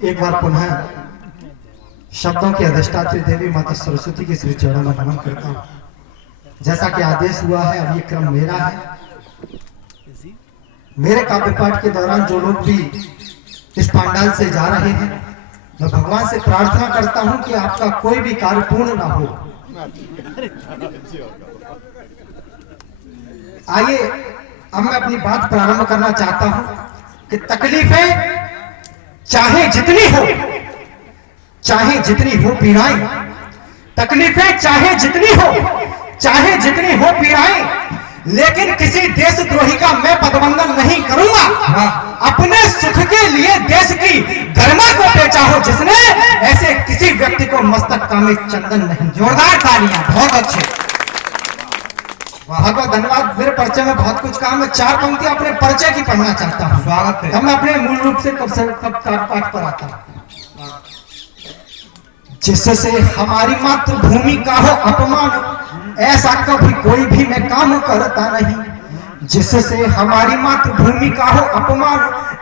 एक बार पुनः शब्दों की अधिष्ठात्री देवी माता सरस्वती के श्री चरणों में नमन करता हूँ। जैसा कि आदेश हुआ है, अब ये क्रम मेरा है। मेरे काव्य पाठ के दौरान जो लोग भी इस पंडाल से जा रहे हैं, मैं भगवान से प्रार्थना करता हूं कि आपका कोई भी कार्य पूर्ण ना हो। आइए, अब मैं अपनी बात प्रारंभ करना चाहता हूं कि तकलीफें चाहे जितनी हो पीड़ाएं, तकलीफें चाहे जितनी हो पीड़ाएं, लेकिन किसी देशद्रोही का मैं पदवंदन नहीं करूंगा। अपने सुख के लिए देश की गरिमा को बेचा हो जिसने, ऐसे किसी व्यक्ति को मस्तक का में चंदन नहीं। जोरदार तालियां, बहुत अच्छे, बहुत बहुत धन्यवाद। मेरे परिचय में बहुत कुछ काम है, 4 पंक्तियां अपने परिचय की पढ़ना चाहता हूं। स्वागत है। मैं अपने मूल रूप से कब पाठ पर आता हूं। जिससे हमारी मातृभूमि का हो अपमान, ऐसा कभी कोई भी मैं काम करता नहीं। जिससे हमारी मातृभूमि का हो अपमान,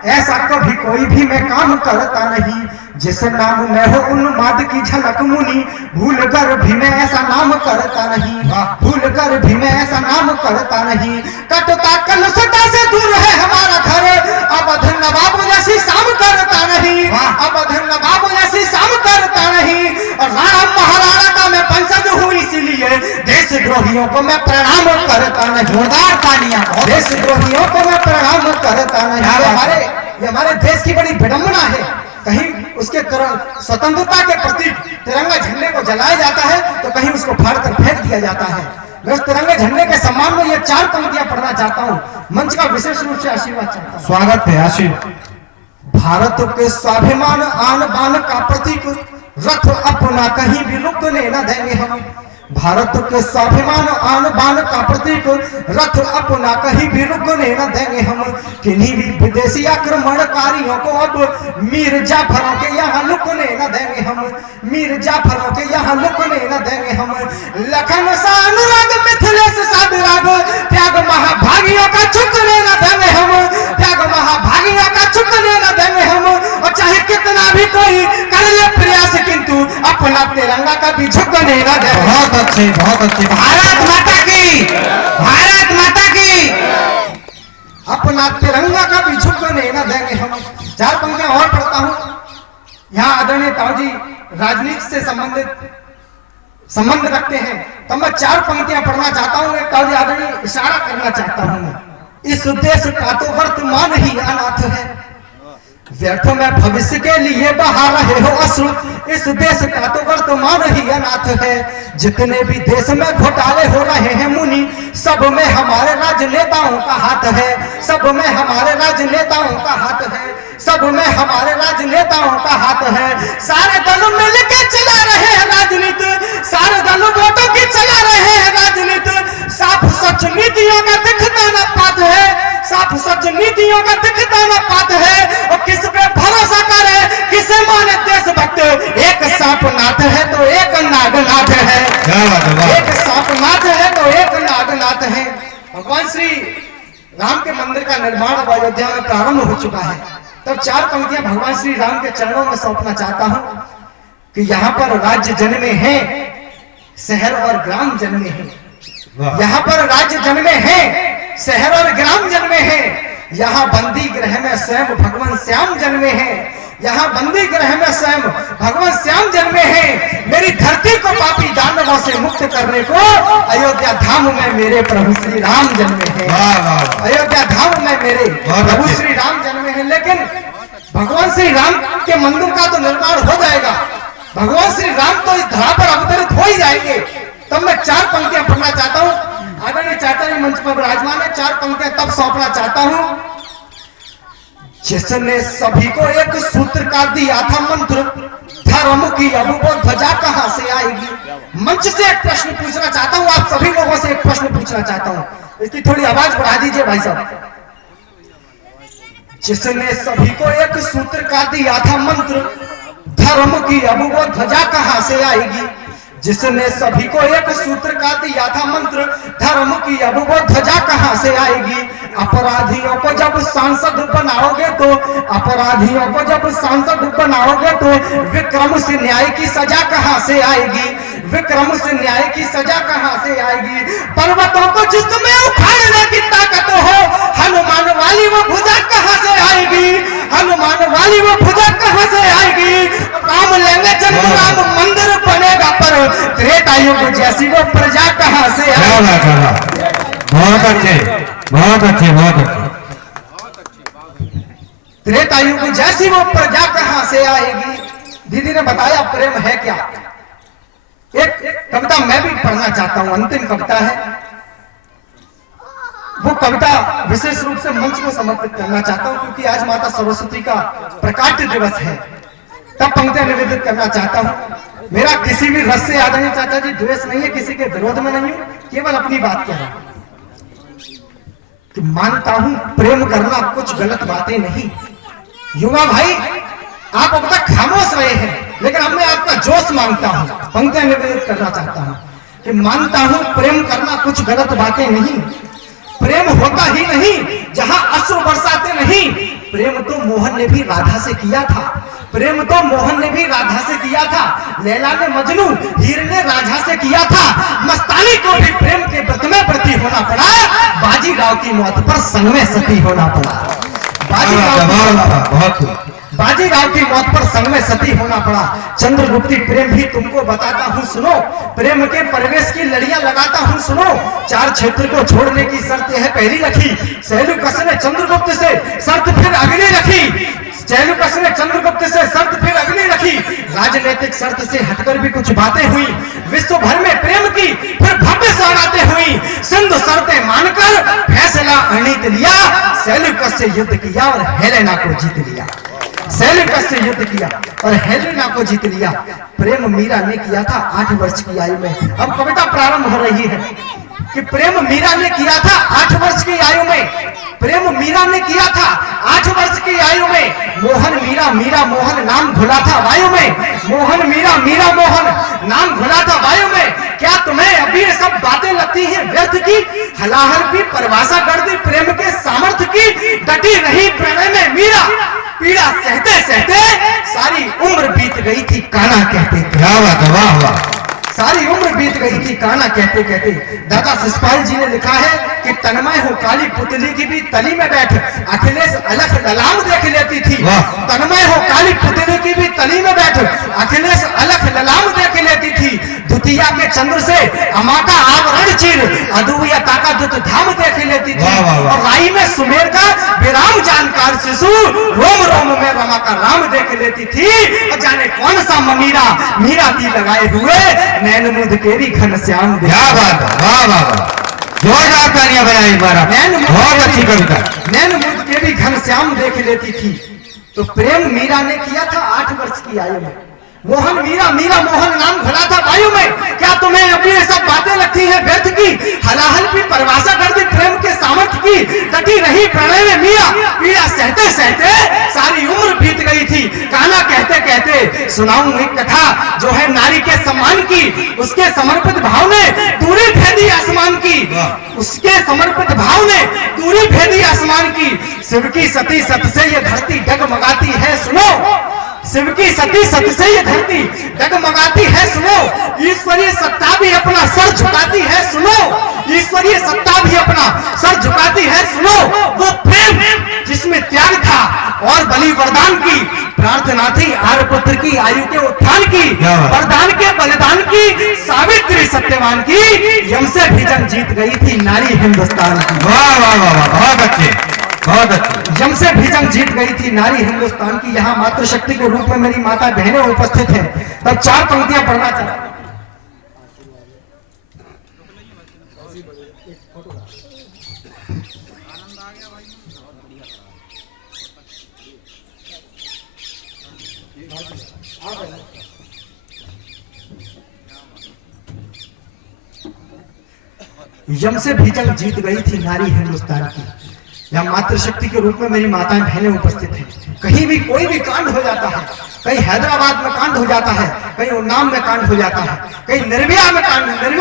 ऐसा कभी कोई भी मैं काम करता नहीं। जिस नाम में हो उन्माद की झलक मुनि, भूल कर भी मैं ऐसा नाम करता नहीं। भूल कर भी मैं ऐसा नाम करता नहीं। कटता कलुषता से दूर है हमारा घर, अवध नवाब जैसी शाम करता नहीं। अवध नवाब जैसी शाम करता नहीं। और राम महाराणा का मैं वंशज हूँ, इसीलिए देशद्रोहियों को मैं प्रणाम करता नहीं। जोरदार तालियां। देशद्रोहियों को मैं प्रणाम करता नहीं। हमारे देश की बड़ी विडंबना है, कहीं उसके स्वतंत्रता के प्रति तिरंगा झंडे को जलाया जाता है तो कहीं उसको फाड़कर फेंक दिया जाता है। मैं उस तिरंगे झंडे के सम्मान में ये 4 पंक्तियां पढ़ना चाहता हूँ। मंच का विशेष रूप से आशीर्वाद चाहता हूँ। स्वागत है, आशीर्वाद। भारत के स्वाभिमान आन बान का प्रतीक, रथ अपना कहीं भी रुकने न देंगे हम। भारत के स्वाभिमान आन बान का प्रतीक, रथ अपना कहीं भी रुकने न देंगे हम। किन्हीं भी विदेशी आक्रमणकारियों को अब मीर जाफरों के यहाँ लुकने न देंगे हम। मीर जाफरों के यहाँ लुकने न देंगे हम। लखन सा अनुराग मिथिलेश सा विराग, त्याग महाभागियों का झुकने न देंगे हम। त्याग महाभागियों का झुकने न देंगे हम। और चाहे कितना भी कोई कर ले प्रयास, किंतु अपना तिरंगा का भी झुकने न देंगे। बहुत अच्छे, बहुत अच्छे। भारत माता की, भारत माता की। अपना तिरंगा का भी झुकने न देंगे हम। 4 पंक्तियां और पढ़ता हूं। यहाँ आदरणीय ताऊजी राजनीति से संबंध रखते हैं, तो मैं 4 पंक्तियां पढ़ना चाहता हूँ। एक ताऊजी आदरणीय इशारा करना चाहता हूँ। इस देश का तो वर्तमान ही अनाथ है, व्यर्थ में भविष्य के लिए बहा रहे हो अश्रु। इस देश का तो वर्तमान ही अनाथ है। जितने भी देश में घोटाले हो रहे हैं मुनि, सब में हमारे राजनेताओं का हाथ है। सब में हमारे राजनेताओं का हाथ है। सब में हमारे राजनेताओं का हाथ है। सारे दल मिल के चला रहे हैं राजनीति, सारे दल वोटों की चला रहे हैं राजनीति। साफ सच नीतियों का दिखता न पात है, साफ सच नीतियों का दिखता न पात है। और किस पे भरोसा करे, किसे माने देशभक्त। एक सांप नाथ है तो एक नागनाथ है। एक सांप नाथ है तो एक नागनाथ है। भगवान श्री राम के मंदिर का निर्माण अब अयोध्या में प्रारंभ हो चुका है। तब 4 पंक्तियां भगवान श्री राम के चरणों में सौंपना चाहता हूं कि यहाँ पर राज्य जन्मे हैं, शहर और ग्राम जन्मे हैं। यहाँ पर राज्य जन्मे हैं, शहर और ग्राम जन्मे हैं। यहाँ बंदी गृह में स्वयं भगवान श्याम जन्मे हैं। यहाँ बंदी गृह में स्वयं भगवान श्याम जन्मे हैं। मेरी धरती को पापी दानवों से मुक्त करने को अयोध्या धाम में मेरे प्रभु श्री राम जन्मे हैं। अयोध्या धाम में मेरे प्रभु श्री राम जन्मे हैं। लेकिन भगवान श्री राम के मंदिर का तो निर्माण हो जाएगा, भगवान श्री राम तो इस धरा पर अवतरित हो ही जाएंगे। तब मैं 4 पंक्तियां पढ़ना चाहता हूँ। आदरणीय चाचा जी मंच पर विराजमान है। 4 पंक्तियां तब सौंपना चाहता हूँ। जिसने सभी को एक सूत्र का दिया था मंत्र, धर्म की अब वो ध्वजा कहां से आएगी। मंच से एक प्रश्न पूछना चाहता हूँ, आप सभी लोगों से एक प्रश्न पूछना चाहता हूँ। इसकी थोड़ी आवाज बढ़ा दीजिए भाई साहब। जिसने सभी को एक सूत्र का दिया था मंत्र, धर्म की अब वो ध्वजा कहां से आएगी। जिसने सभी को एक सूत्र का दिया था मंत्र, धर्म की अब वो ध्वजा कहां से आएगी? अपराधियों को जब सांसद बनाओगे तो, अपराधियों को जब सांसद बनाओगे तो विक्रम से न्याय की सजा कहां से आएगी? विक्रम से न्याय की सजा कहां से आएगी? पर्वतों को जिसमें उखाड़ने की ताकत हो, हनुमान वाली वो भुजा कहां से आएगी? हनुमान वाली वो भुजा कहां से आएगी? काम लेंगे जन्म राम मंदिर बनेगा, पर त्रेता युग जैसी वो प्रजा कहां से आएगी? बहुत अच्छे, बहुत अच्छे, बहुत अच्छे। त्रेता युग जैसी वो प्रजा कहां से आएगी? दीदी ने बताया प्रेम है क्या। एक कविता मैं भी पढ़ना चाहता हूं, अंतिम कविता है। वो कविता विशेष रूप से मंच को समर्पित करना चाहता हूं, क्योंकि आज माता सरस्वती का प्रकाट्य दिवस है। तब पंक्तियां निवेदित करना चाहता हूं। मेरा किसी भी रस से आदरणीय चाचा जी द्वेष नहीं है, किसी के विरोध में नहीं हूं, केवल अपनी बात कह रहा हूं कि मानता हूं प्रेम करना कुछ गलत बातें नहीं। युवा भाई आप अब तक खामोश रहे हैं, लेकिन अब मैं आपका जोश मांगता हूं, पंक्तियां निवेदित करना चाहता हूं कि मानता हूं प्रेम करना कुछ गलत बातें नहीं। प्रेम होता ही नहीं जहां अश्रु बरसाते नहीं। प्रेम तो मोहन ने भी राधा से किया था, प्रेम तो मोहन ने भी राधा से किया था। लैला ने मजनू, हीर ने राझा से किया था। मस्तानी को भी प्रेम के व्रत में व्रती होना पड़ा। बाजीराव की मौत पर संग में सती होना पड़ा। बाजीराव की मौत पर संग में सती होना पड़ा। चंद्रगुप्ती प्रेम भी तुमको बताता हूँ सुनो, प्रेम के प्रवेश की लड़ियां लगाता हूँ सुनो। 4 क्षेत्र को छोड़ने की शर्त है पहली रखी, सेल्यूकस ने चंद्रगुप्त से शर्त फिर अगली रखी। सेल्यूकस ने चंद्रगुप्त से शर्त फिर अगली रखी। राजनीतिक शर्त से हटकर भी कुछ बातें हुई, विश्व भर में प्रेम की फिर भव्य सौगातें हुई। सिंधु शर्तें मानकर फैसला अणित लिया, सेल्यूकस से युद्ध किया और हेलेना को जीत लिया। सेल्यूकस से युद्ध किया और हेलेना को जीत लिया। प्रेम मीरा ने किया था 8 वर्ष की आयु में। अब कविता प्रारंभ हो रही है कि प्रेम मीरा ने किया था 8 वर्ष की आयु में। प्रेम मीरा ने किया था 8 वर्ष की आयु में। मोहन मीरा, मीरा मोहन नाम घुला था वायु में। मोहन मीरा, मीरा मोहन नाम घुला था वायु में। क्या तुम्हें अभी ये सब बातें लगती हैं व्यर्थ की? हलाहल की परिभाषा कर दी प्रेम के सामर्थ्य की। डटी रही प्रणय में मीरा, पीड़ा सहते सहते सारी उम्र बीत गई थी काना कहते। क्या बात है, वाह वाह। सारी उम्र बीत गई थी काना कहते कहते। दादा शिषपाल जी ने लिखा है कि तन्मय हो काली पुतली की भी तली में बैठ अखिलेश अलख ललाम देख लेती थी। तन्मय हो काली पुतली की भी तली में बैठ अखिलेश अलख ललाम देख लेती थी। द्वितीया के चंद्र से अमा का आवरण चीर अदुवियता का दुत धाम देख लेती थी। और राई में सुमेर का विराम जानकार शिशु रोम रोम में रमा का राम देख लेती थी। और जाने कौन सा ममीरा मीरा दी लगाए हुए नैन मुद के भी घनश्याम। क्या बात है, वाह वाह वाह, जोरदार तालियां बजाई बारा। बहुत अच्छी कविता। नैन मुद के भी घनश्याम देख लेती थी। तो प्रेम मीरा ने किया था 8 वर्ष की आयु में। मोहन मीरा, मीरा मोहन नाम घुला था वायु में। क्या तुम्हें अभी ये सब बातें लगती हैं व्यर्थ की? हलाहल की परिभाषा कर दी प्रेम के सामर्थ्य की। डटी रही प्रणय में मीरा, पीड़ा सहते सहते सारी उम्र बीत गई थी काना कहते कहते। सुनाऊं एक कथा जो है नारी के सम्मान की। उसके समर्पित भाव ने दूरी भेदी आसमान की। उसके समर्पित भाव ने दूरी भेदी आसमान की। शिव की सती सत से ये धरती डगमगाती है सुनो। शिव की सती सत से ये धरती डगमगाती है सुनो। ईश्वरीय सत्ता भी अपना सर झुकाती है सुनो। ईश्वरीय सत्ता भी अपना सर झुकाती है सुनो। वो प्रेम जिसमें त्याग था और बलि वरदान की प्रार्थना थी आर्यपुत्र की आयु के उत्थान की। वरदान के बलिदान की सावित्री सत्यवान की। यम से भी जंग जीत गई थी नारी हिंदुस्तान की। वाह वाह वाह, बहुत अच्छे, बहुत अच्छे। यम से भी जंग जीत गई थी नारी हिंदुस्तान की। यहाँ मातृशक्ति के रूप में मेरी माता बहनें उपस्थित हैं। तब 4 पंक्तियां पढ़ना चाहता। यम से भी जंग जीत गई थी नारी हिंदुस्तान की। या मातृशक्ति के रूप में मेरी माताएं बहनें उपस्थित हैं। कहीं भी कोई भी कांड हो जाता है, कहीं हैदराबाद में कांड हो जाता है, कहीं उन्नाव में कांड हो जाता है, कहीं निर्भया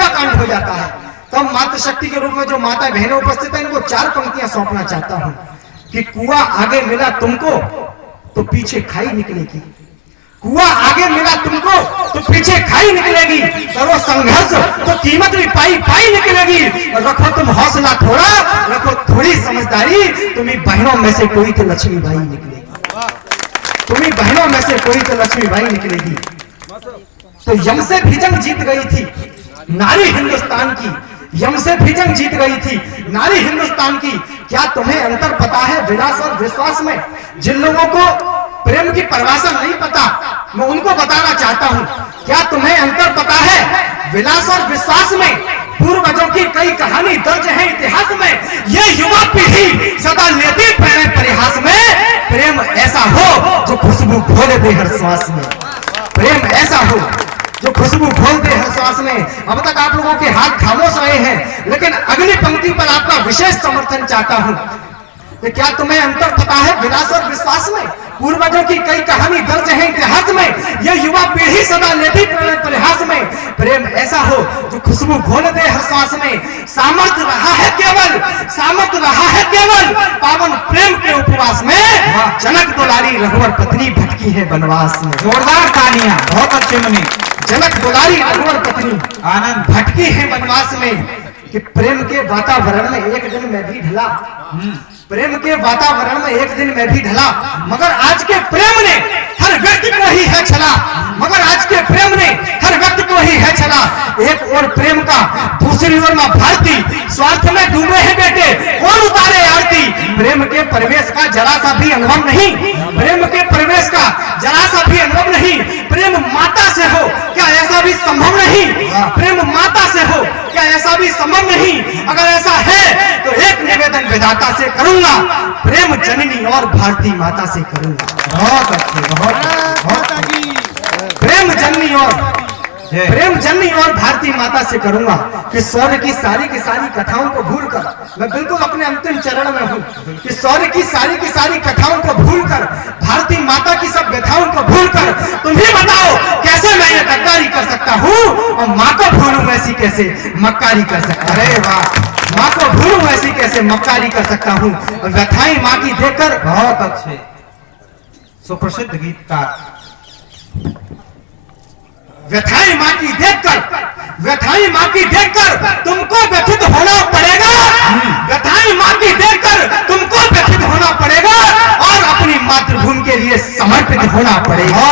कांड हो जाता है, तब मातृशक्ति के रूप में जो माता बहनें उपस्थित हैं, इनको 4 पंक्तियां सौंपना चाहता हूं कि कुआं आगे मिला तुमको तो पीछे खाई निकलेगी, कुआं आगे मिला तुमको तो पीछे खाई निकलेगी, करो संघर्ष तो कीमत भी पाई निकलेगी। और रखो तुम हौसला थोड़ा, रखो थोड़ी समझदारी, तुम्ही बहनों में से कोई तो लक्ष्मीबाई निकलेगी, तुम्ही बहनों में से कोई तो लक्ष्मीबाई निकलेगी। तो यम से भी जंग जीत गई थी नारी हिंदुस्तान की, यम से भी जंग जीत गई थी नारी हिंदुस्तान की। क्या तुम्हें अंतर पता है विलास और विश्वास में? जिन लोगों को प्रेम की परिभाषा नहीं पता, मैं उनको बताना चाहता हूं, क्या तुम्हें अंतर पता है विलास और विश्वास में? पूर्वजों की कई कहानी दर्ज है इतिहास में, ये युवा पीढ़ी सदा लेती प्रेम परिहास में। प्रेम ऐसा हो जो खुशबू घोल दे हर श्वास में, प्रेम ऐसा हो जो खुशबू घोल दे हर श्वास में। अब तक आप लोगों के हाथ खामोश रहे हैं, लेकिन अगली पंक्ति पर आपका विशेष समर्थन चाहता हूं कि क्या तुम्हें अंतर पता है विलास और विश्वास में? पूर्वजों की कई कहानी दर्ज है इतिहास में, यह युवा पीढ़ी सदा लेती प्रयास में। प्रेम ऐसा हो जो खुशबू घोल दे हर श्वास में। सामर्थ रहा है केवल, सामर्थ रहा है केवल पावन प्रेम के उपवास में। जनक दुलारी रघुवर पत्नी भटकी है वनवास में। जोरदार तालियां, बहुत अच्छे मनी। जनक दुलारी रघुवर पत्नी आनंद भटकी है वनवास में। कि प्रेम के वातावरण में एक दिन मैं भी ढला, प्रेम के वातावरण में एक दिन मैं भी ढला, मगर आज के प्रेम ने हर व्यक्ति को ही है छला, मगर आज के प्रेम ने हर व्यक्ति को ही है छला। एक और प्रेम का, दूसरी ओर मां भारती स्वार्थ में डूबे हैं बेटे, कौन उतारे आरती। प्रेम के परिवेश का जरा सा भी अनुभव नहीं, प्रेम के परिवेश का जरा सा भी अनुभव नहीं। प्रेम माता से हो क्या ऐसा भी संभव नहीं? प्रेम माता से हो क्या ऐसा भी संभव नहीं? अगर ऐसा है तो एक निवेदन विधाता से करूंगा, प्रेम जननी और भारती माता से करूंगा। बहुत अच्छे, बहुत प्रेम जननी और भारती माता से करूंगा कि शौर्य की सारी कथाओं को भूलकर, मैं बिल्कुल अपने अंतिम चरण में हूं, कि शौर्य की सारी कथाओं को भूलकर, भारती माता की सब व्यथाओं को भूलकर, तुम ही बताओ कैसे मैं ये गद्दारी कर सकता हूं और माँ को भूलूं ऐसी कैसे मक्कारी कर सकता। अरे वाह, माँ को भूलूं ऐसी कैसे मक्कारी कर सकता हूं। व्यथाएं माँ की देखकर, बहुत अच्छे सुप्रसिद्ध गीतकार। व्यथाई माँ की देखकर तुमको व्यथित होना पड़ेगा, व्यथाई माँ की देखकर तुमको व्यथित होना पड़ेगा और अपनी मातृभूमि के लिए समर्पित होना पड़ेगा।